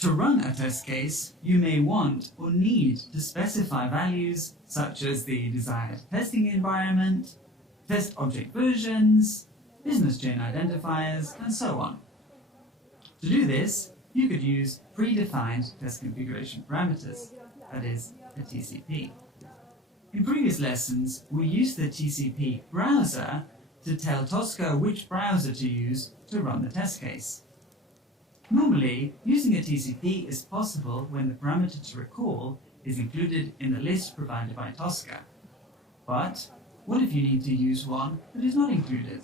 To run a test case, you may want or need to specify values such as the desired testing environment, test object versions, business chain identifiers, and so on. To do this, you could use predefined test configuration parameters, that is, a TCP. In previous lessons, we used the TCP browser to tell Tosca which browser to use to run the test case. Normally, using a TCP is possible when the parameter to recall is included in the list provided by Tosca. But what if you need to use one that is not included?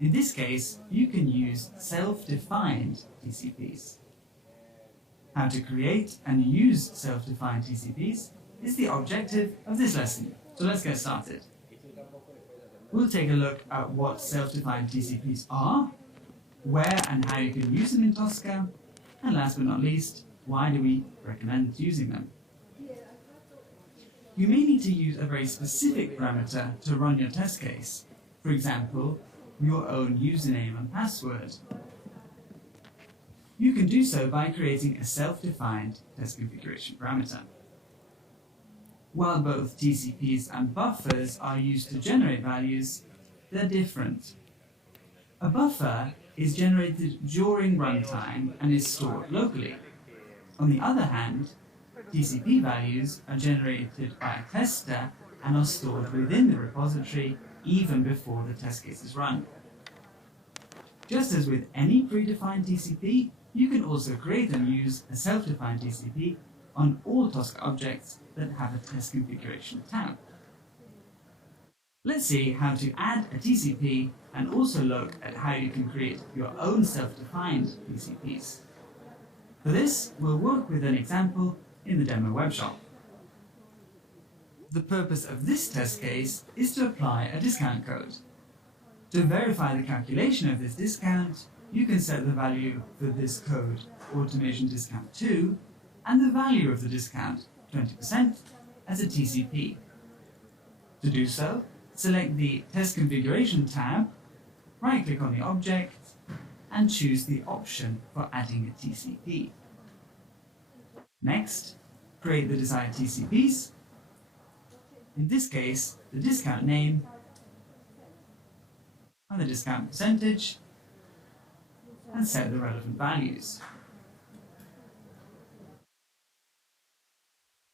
In this case, you can use self-defined TCPs. How to create and use self-defined TCPs is the objective of this lesson, so let's get started. We'll take a look at what self-defined TCPs are, where and how you can use them in Tosca, and last but not least, why do we recommend using them? You may need to use a very specific parameter to run your test case, for example, your own username and password. You can do so by creating a self-defined test configuration parameter. While both TCPs and buffers are used to generate values, they're different. A buffer is generated during runtime and is stored locally. On the other hand, TCP values are generated by a tester and are stored within the repository even before the test case is run. Just as with any predefined TCP, you can also create and use a self-defined TCP on all Tosca objects that have a test configuration tab. Let's see how to add a TCP and also look at how you can create your own self-defined TCPs. For this, we'll work with an example in the demo webshop. The purpose of this test case is to apply a discount code. To verify the calculation of this discount, you can set the value for this code automation discount 2 and the value of the discount 20% as a TCP. To do so, select the Test Configuration tab, right-click on the object, and choose the option for adding a TCP. Next, create the desired TCPs. In this case, the discount name and the discount percentage, and set the relevant values.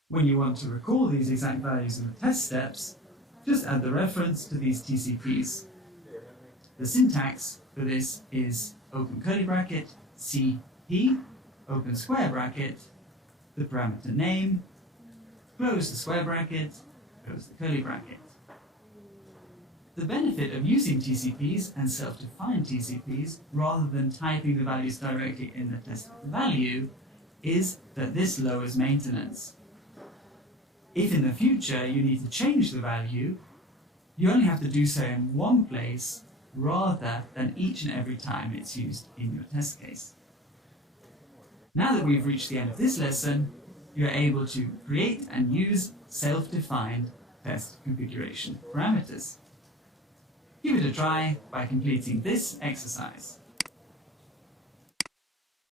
When you want to recall these exact values in the test steps, just add the reference to these TCPs. The syntax for this is open curly bracket, CP, open square bracket, the parameter name, close the square bracket, close the curly bracket. The benefit of using TCPs and self-defined TCPs rather than typing the values directly in the test value is that this lowers maintenance. If in the future you need to change the value, you only have to do so in one place rather than each and every time it's used in your test case. Now that we've reached the end of this lesson, you're able to create and use self-defined test configuration parameters. Give it a try by completing this exercise.